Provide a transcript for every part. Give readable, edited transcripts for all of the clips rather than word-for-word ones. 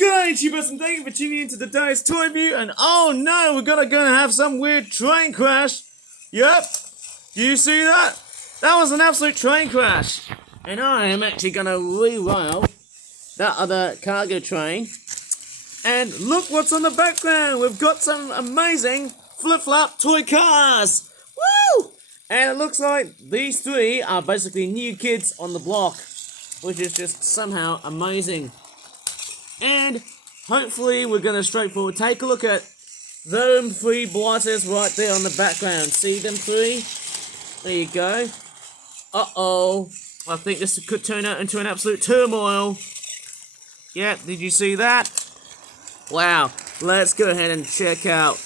Good, Treyblazer, and thank you for tuning into today's toy review. And oh no, we're gonna have some weird train crash. Yep, do you see that? That was an absolute train crash. And I am actually gonna re-rail that other cargo train. And look what's on the background. We've got some amazing flip-flop toy cars. Woo! And it looks like these three are basically new kids on the block, which is just somehow amazing. And hopefully we're going to straightforward take a look at them three blighters right there on the background. See them three? There you go. Uh-oh. I think this could turn out into an absolute turmoil. Yeah, did you see that? Wow. Let's go ahead and check out.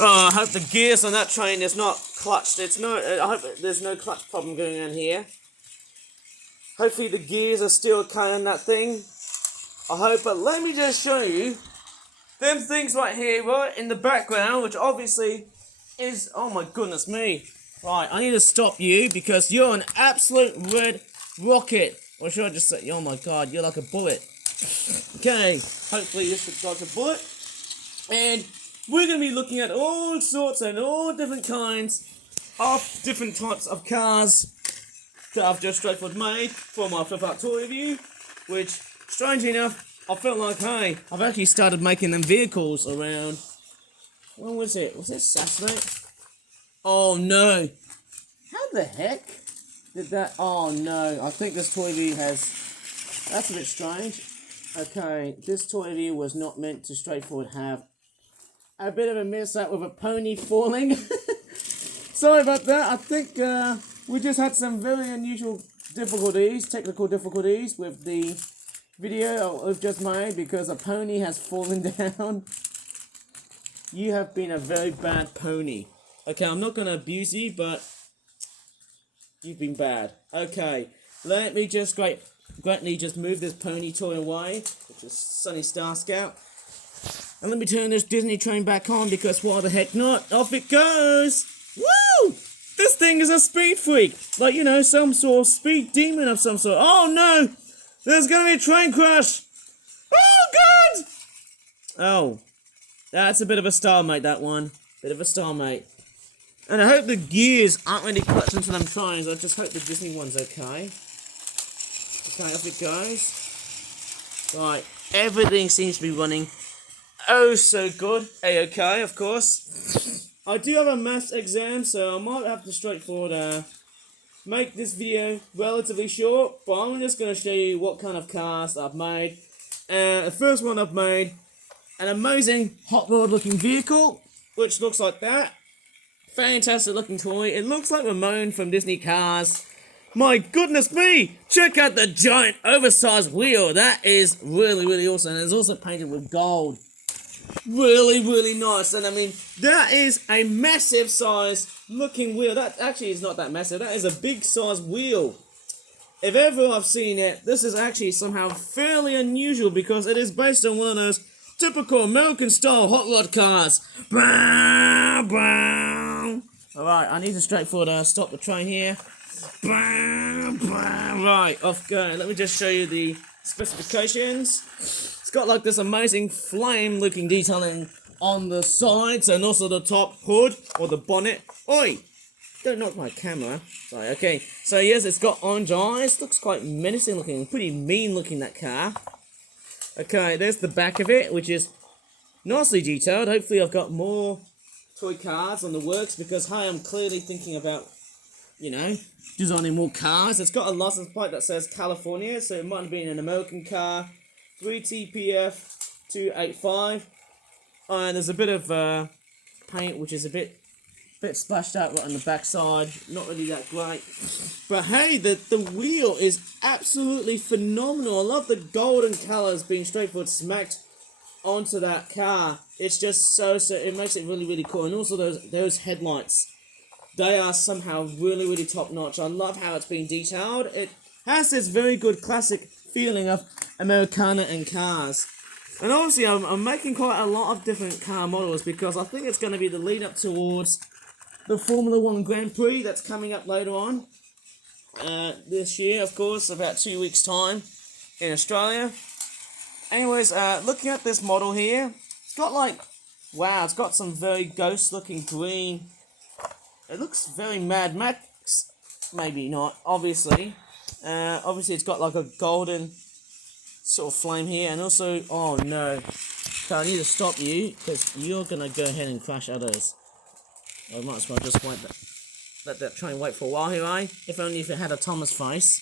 Oh, I hope the gears on that train is not clutched. I hope there's no clutch problem going on here. Hopefully the gears are still carrying that thing. I hope, but let me just show you them things right here, right in the background, which obviously is, oh my goodness me. Right, I need to stop you because you're an absolute red rocket. Or should I just say, oh my god, you're like a bullet. Okay, hopefully this will dodge a bullet. And we're going to be looking at all sorts and all different kinds of different types of cars that I've just straightforward made for my flip-out toy review, which, strangely enough, I felt like, hey, I've actually started making them vehicles around, when was it? Was it Saturday? Oh no. How the heck did that, oh no, I think this toy review has, that's a bit strange. Okay, this toy review was not meant to straightforward have a bit of a mess up with a pony falling. Sorry about that. I think we just had some very unusual difficulties, technical difficulties with the video I've just made because a pony has fallen down. You have been a very bad pony. Okay, I'm not going to abuse you, but you've been bad. Okay, let me just greatly just move this pony toy away, which is Sunny Star Scout. And let me turn this Disney train back on because why the heck not? Off it goes! Woo! This thing is a speed freak. Like, you know, some sort of speed demon of some sort. Oh no! There's gonna be a train crash! Oh god! Oh. That's a bit of a stalemate, that one. Bit of a stalemate. And I hope the gears aren't really clutched into them trains. I just hope the Disney one's okay. Okay, off it goes. Right, everything seems to be running oh so good. A-okay, of course. I do have a maths exam, so I might have to straightforward make this video relatively short, but I'm just going to show you what kind of cars I've made. The first one I've made, an amazing hot rod looking vehicle, which looks like that. Fantastic looking toy. It looks like Ramon from Disney Cars. My goodness me! Check out the giant oversized wheel. That is really, really awesome. And it's also painted with gold. Really, really nice. And I mean, that is a massive size looking wheel. That actually is not that massive. That is a big size wheel. If ever I've seen it, this is actually somehow fairly unusual because it is based on one of those typical American style hot rod cars. Alright, I need to straightforward stop the train here. Right, off go. Let me just show you the specifications. It's got like this amazing flame looking detailing on the sides and also the top hood or the bonnet. Oi! Don't knock my camera. Right, okay. So yes, it's got orange eyes. Looks quite menacing looking. Pretty mean looking, that car. Okay, there's the back of it, which is nicely detailed. Hopefully I've got more toy cars on the works because, hey, I'm clearly thinking about, you know, designing more cars. It's got a license plate that says California, so it might have been an American car. 3TPF 285. And there's a bit of paint, which is a bit splashed out right on the backside. Not really that great. But hey, the wheel is absolutely phenomenal. I love the golden colours being straightforward smacked onto that car. It's just so, it makes it really, really cool. And also those headlights. They are somehow really, really top notch. I love how it's been detailed. It has this very good classic feeling of Americana and cars. And obviously I'm making quite a lot of different car models because I think it's going to be the lead up towards the Formula 1 Grand Prix that's coming up later on this year, of course, about 2 weeks time in Australia. Anyways, looking at this model here, it's got like, wow, it's got some very ghost-looking green. It looks very Mad Max, maybe not, obviously. Obviously, it's got like a golden sort of flame here, and also, oh no, so I need to stop you because you're gonna go ahead and crash others. I might as well just wait let that train wait for a while here, eh? If only if it had a Thomas face.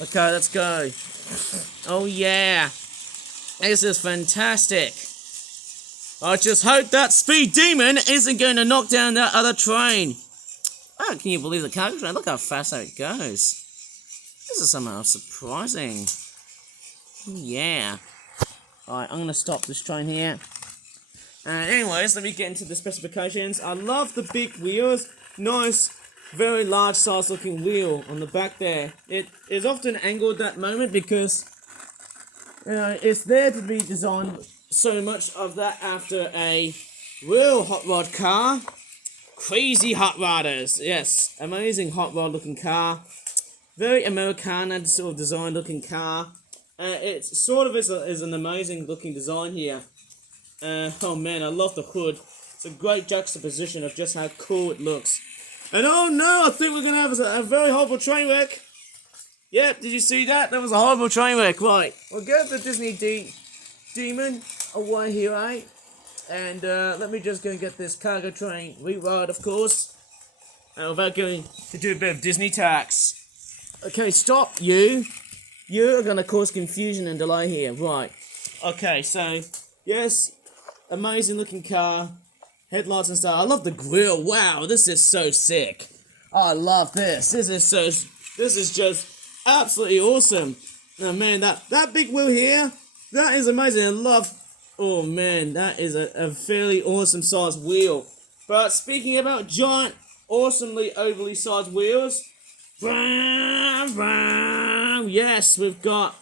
Okay, let's go. Oh yeah, this is fantastic. I just hope that speed demon isn't going to knock down that other train. Oh, can you believe the cargo train? Look how fast that it goes. This is somehow surprising. Yeah. Alright, I'm going to stop this train here. Anyways, let me get into the specifications. I love the big wheels. Nice, very large size looking wheel on the back there. It is often angled that moment because it's there to be designed so much of that after a real hot rod car. Crazy hot rodders. Yes, amazing hot rod looking car. Very Americana sort of design looking car. It sort of is an amazing looking design here. Oh man, I love the hood. It's a great juxtaposition of just how cool it looks. And oh no, I think we're going to have a very horrible train wreck. Yep, did you see that? That was a horrible train wreck. Right, we'll get the Disney demon away here, eh? And let me just go and get this cargo train rewired, of course. And without going to do a bit of Disney tax. Okay, stop, you. You are going to cause confusion and delay here. Right. Okay, so, yes, amazing looking car. Headlights and stuff. I love the grille. Wow, this is so sick. I love this. This is just absolutely awesome. Oh man, that big wheel here, that is amazing. I love, oh man, that is a fairly awesome sized wheel. But speaking about giant, awesomely overly sized wheels, yes, we've got,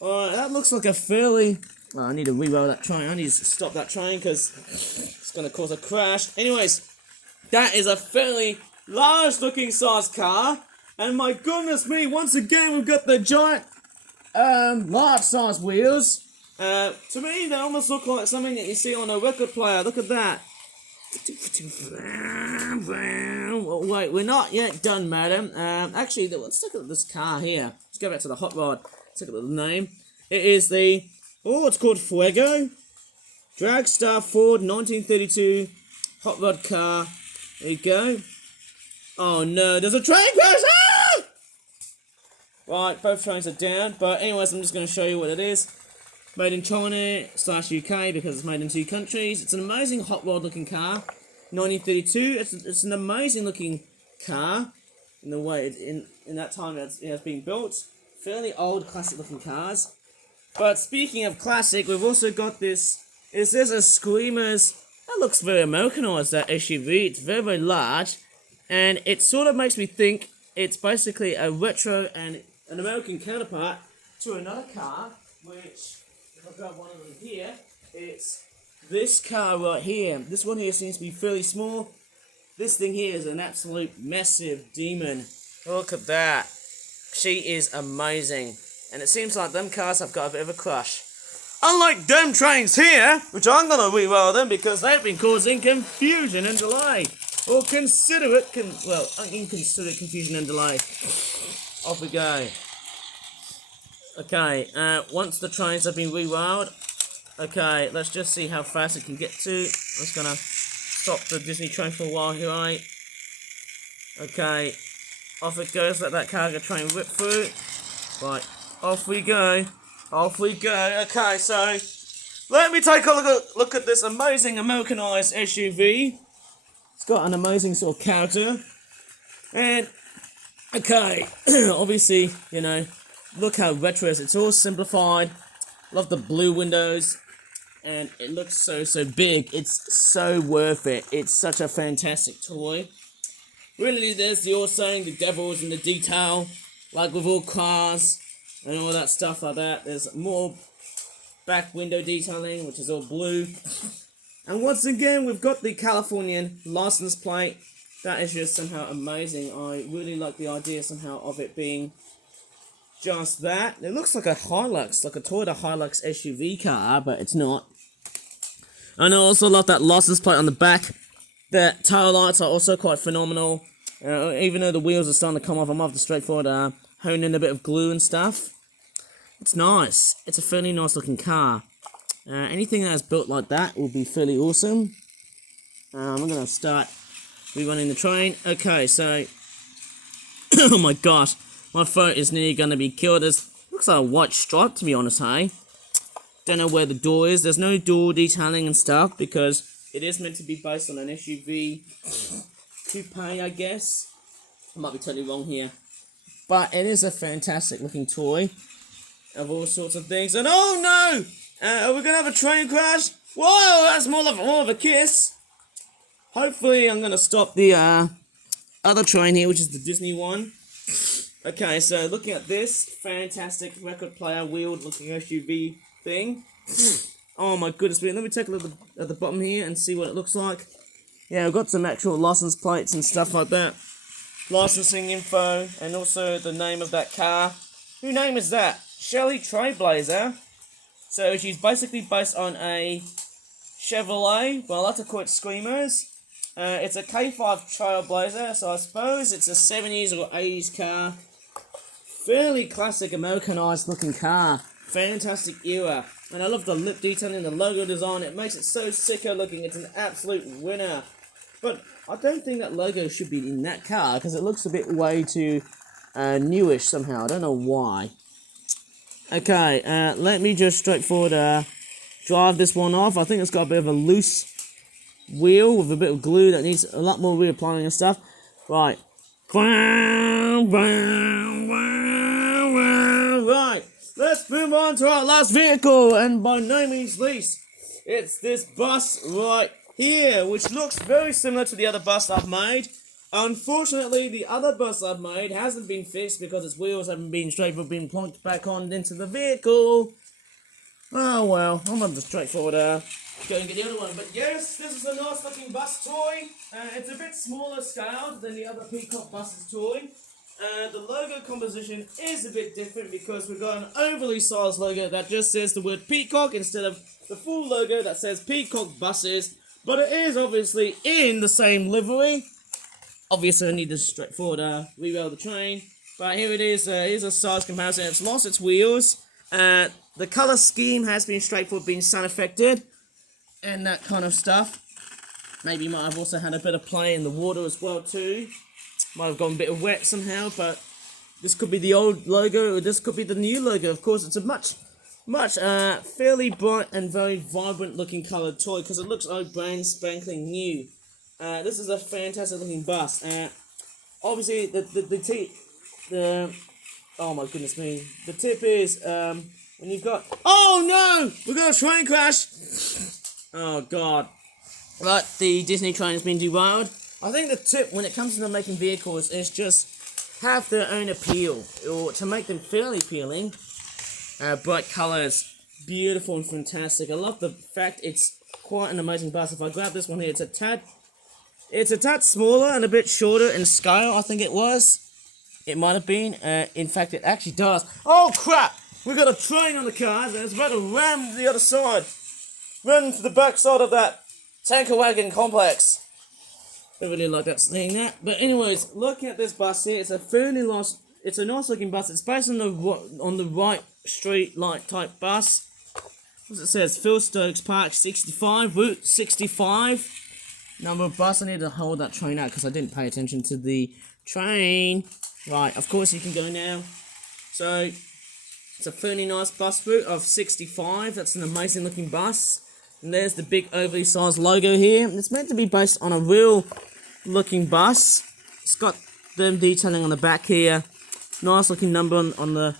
that looks like a fairly, I need to reroll that train. I need to stop that train because it's going to cause a crash. Anyways, that is a fairly large looking sized car. And my goodness me, once again, we've got the giant, large sized wheels. To me, they almost look like something that you see on a record player. Look at that. Oh, wait, we're not yet done, madam. Actually, let's look at this car here. Let's go back to the hot rod. Let's look at the name. It is the, it's called Fuego. Dragstar Ford 1932 hot rod car. There you go. Oh no, there's a train crash! Ah! Right, both trains are down. But anyways, I'm just going to show you what it is. Made in China/UK because it's made in 2 countries. It's an amazing hot rod looking car. 1932. It's an amazing looking car in the way in that time it has been built. Fairly old classic looking cars. But speaking of classic, we've also got this. Is this a Screamers? That looks very Americanized, that SUV. It's very, very large. And it sort of makes me think it's basically a retro and an American counterpart to another car, which, if I grab one of them here, it's this car right here. This one here seems to be fairly small. This thing here is an absolute massive demon. Look at that. She is amazing. And it seems like them cars have got a bit of a crush. Unlike them trains here, which I'm going to reroll them because they've been causing confusion and delay. Or inconsiderate confusion and delay. Off we go. Okay, once the trains have been rewound, okay, let's just see how fast it can get to. I'm just going to stop the Disney train for a while here, right? Okay, off it goes, let that cargo train rip through. Right, off we go. Off we go. Okay, so let me take a look at this amazing Americanized SUV. It's got an amazing sort of character. And, okay, obviously, you know, look how retro it is. It's all simplified. Love the blue windows. And it looks so big. It's so worth it. It's such a fantastic toy. Really, there's the old saying, the devil's in the detail. Like with all cars and all that stuff like that. There's more back window detailing, which is all blue. And once again, we've got the Californian license plate. That is just somehow amazing. I really like the idea somehow of it being just that. It looks like a Hilux, like a Toyota Hilux SUV car, but it's not. And I also love that license plate on the back. The tail lights are also quite phenomenal. Even though the wheels are starting to come off, I'm off the straightforward hone in a bit of glue and stuff. It's nice. It's a fairly nice looking car. Anything that is built like that will be fairly awesome. I'm going to start rerunning the train. Okay, so... oh my gosh. My phone is nearly going to be killed. It looks like a white stripe, to be honest, hey? Don't know where the door is. There's no door detailing and stuff because it is meant to be based on an SUV coupe, I guess. I might be totally wrong here. But it is a fantastic looking toy of all sorts of things. And oh no! Are we going to have a train crash? Whoa, that's more of a kiss. Hopefully I'm going to stop the other train here, which is the Disney one. Okay, so looking at this fantastic record player wheeled looking SUV thing. Oh my goodness me, let me take a look at the bottom here and see what it looks like. Yeah, I've got some actual license plates and stuff like that. Licensing info and also the name of that car. Whose name is that? Shelly Treyblazer. So she's basically based on a Chevrolet, but I like to call it Screamers. It's a K5 Trailblazer, so I suppose it's a 70s or 80s car. Fairly classic Americanized looking car. Fantastic era. And I love the lip detailing, the logo design. It makes it so sicko looking. It's an absolute winner. But I don't think that logo should be in that car because it looks a bit way too newish somehow. I don't know why. Okay, let me just straightforward drive this one off. I think it's got a bit of a loose wheel with a bit of glue that needs a lot more reapplying and stuff. Right. Right. Let's move on to our last vehicle, and by no means least, it's this bus right here, which looks very similar to the other bus I've made. Unfortunately, the other bus I've made hasn't been fixed because its wheels haven't been been plonked back on into the vehicle. Oh well, I'm on the straightforward go and get the other one. But yes, this is a nice looking bus toy. It's a bit smaller scaled than the other Peacock buses toy. The logo composition is a bit different because we've got an overly sized logo that just says the word Peacock instead of the full logo that says Peacock buses. But it is obviously in the same livery. Obviously I need to straightforward re-rail the train. But here it is, here's a size comparison. It's lost its wheels. The colour scheme has been straightforward, been sun affected. And that kind of stuff. Maybe you might have also had a bit of play in the water as well too. Might have gone a bit wet somehow, but this could be the old logo, or this could be the new logo. Of course, it's a much fairly bright and very vibrant looking coloured toy because it looks like brand spanking new. This is a fantastic looking bus. Obviously, oh my goodness me, the tip is when you've got. Oh no, we've got a train crash. Oh god, right, the Disney train has been derailed. I think the tip when it comes to making vehicles is just have their own appeal, or to make them fairly appealing. Bright colours, beautiful and fantastic. I love the fact it's quite an amazing bus. If I grab this one here, it's a tad smaller and a bit shorter in scale, I think it was. It might have been. In fact, it actually does. Oh crap! We've got a train on the cars and it's about to ram the other side. Run to the back side of that tanker wagon complex. I really like that saying that. But anyways, looking at this bus here, it's a it's a nice looking bus. It's based on the Wright StreetLite type bus. As it says, Phil Stokes Park 65, Route 65. Number of bus. I need to hold that train out because I didn't pay attention to the train. Right, of course you can go now. So, it's a fairly nice bus route of 65. That's an amazing looking bus. And there's the big overly sized logo here. It's meant to be based on a real looking bus. It's got them detailing on the back here. Nice looking number on the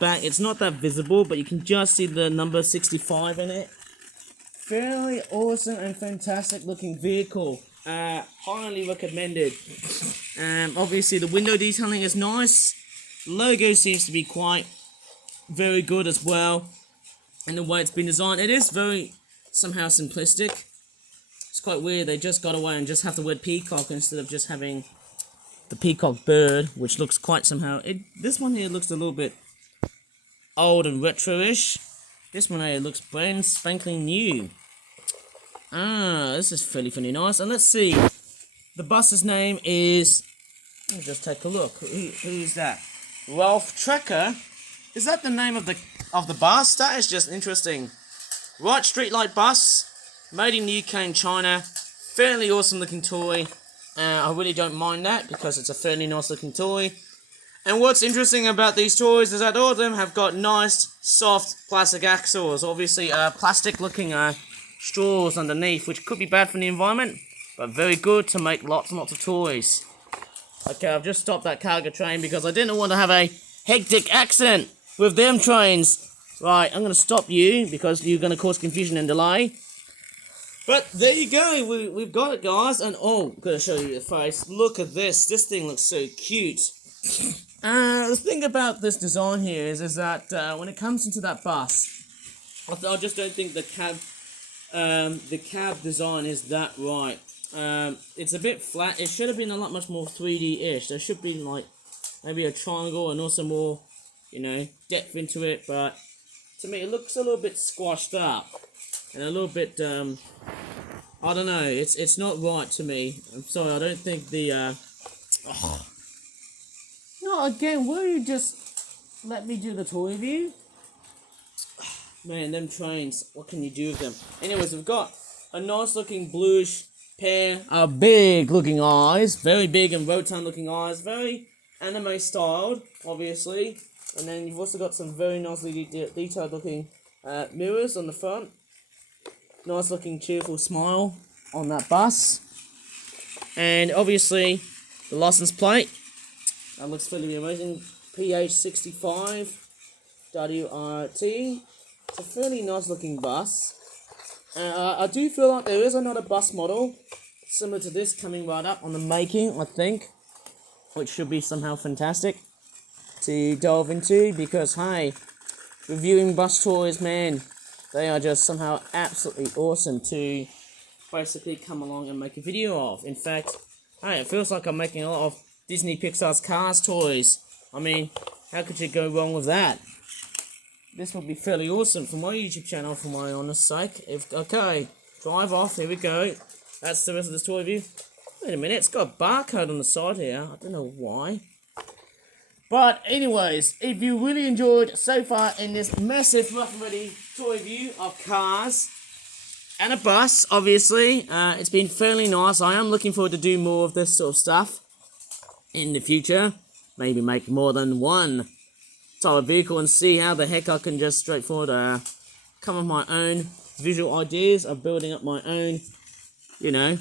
back. It's not that visible, but you can just see the number 65 in it. Fairly awesome and fantastic looking vehicle. Highly recommended. Obviously the window detailing is nice. Logo seems to be quite very good as well. And the way it's been designed, it is very somehow simplistic. It's quite weird. They just got away and just have the word peacock instead of just having the peacock bird, which looks quite somehow. This one here looks a little bit old and retro-ish. This one here looks brand spanking new. This is fairly nice. And let's see. The bus's name is... Let me just take a look. Who is that? Ralph Trekker. Is that the name of the bus? That is just interesting. Wright StreetLite bus. Made in the UK and China. Fairly awesome looking toy. I really don't mind that because it's a fairly nice looking toy. And what's interesting about these toys is that all of them have got nice, soft plastic axles. Obviously, plastic looking straws underneath, which could be bad for the environment, but very good to make lots and lots of toys. Okay, I've just stopped that cargo train because I didn't want to have a hectic accident with them trains. Right, I'm going to stop you because you're going to cause confusion and delay. But there you go, we've got it, guys. And oh, I'm going to show you the face. Look at this. This thing looks so cute. The thing about this design here is that when it comes into that bus, I just don't think the cab design is that right. It's a bit flat. It should have been a lot much more 3D-ish. There should be like maybe a triangle and also more, you know, depth into it. But to me, it looks a little bit squashed up and a little bit. I don't know. It's not right to me. I'm sorry. I don't think the. No, again, will you just let me do the toy review? Man, them trains, what can you do with them? Anyways, we've got a nice looking bluish pair of big looking eyes. Very big and rotund looking eyes. Very anime styled, obviously. And then you've also got some very nicely detailed looking mirrors on the front. Nice looking cheerful smile on that bus. And obviously, the license plate. That looks fairly amazing. PH65 WRT. It's a fairly nice looking bus. I do feel like there is another bus model similar to this coming right up on the making, I think, which should be somehow fantastic to delve into because, hey, reviewing bus toys, man, they are just somehow absolutely awesome to basically come along and make a video of. In fact, hey, it feels like I'm making a lot of Disney Pixar's Cars toys. I mean, how could you go wrong with that? This would be fairly awesome for my YouTube channel, for my honest sake. Okay, drive off, here we go. That's the rest of this toy review. Wait a minute, it's got a barcode on the side here. I don't know why. But anyways, if you really enjoyed so far in this massive rough and ready toy review of cars and a bus, obviously, it's been fairly nice. I am looking forward to do more of this sort of stuff in the future. Maybe make more than one type of vehicle and see how the heck I can just straightforward come up with my own visual ideas of building up my own, you know,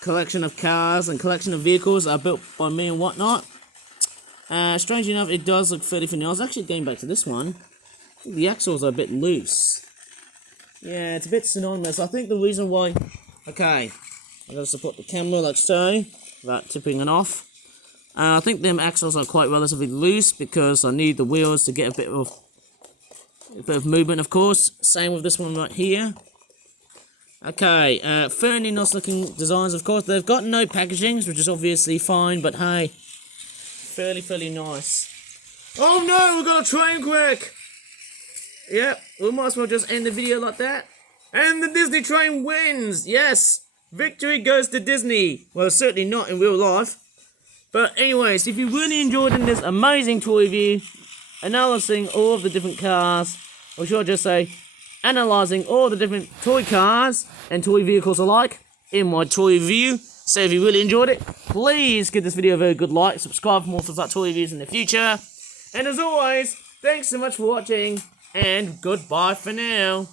collection of cars and collection of vehicles that are built by me and whatnot. Strangely enough, it does look fairly funny. I was actually going back to this one. I think the axles are a bit loose. Yeah, it's a bit synonymous. I think the reason why... Okay, I'm going to support the camera like so, without tipping it off. I think them axles are quite relatively loose because I need the wheels to get a bit of movement, of course. Same with this one right here. Okay, fairly nice looking designs, of course. They've got no packagings, which is obviously fine, but hey, fairly nice. Oh no, we've got a train wreck! Yep, we might as well just end the video like that. And the Disney train wins! Yes! Victory goes to Disney! Well, certainly not in real life. But anyways, if you really enjoyed in this amazing toy review, analysing all of the different cars, or should I just say, analysing all the different toy cars and toy vehicles alike in my toy review. So if you really enjoyed it, please give this video a very good like, subscribe for more stuff like toy reviews in the future. And as always, thanks so much for watching, and goodbye for now.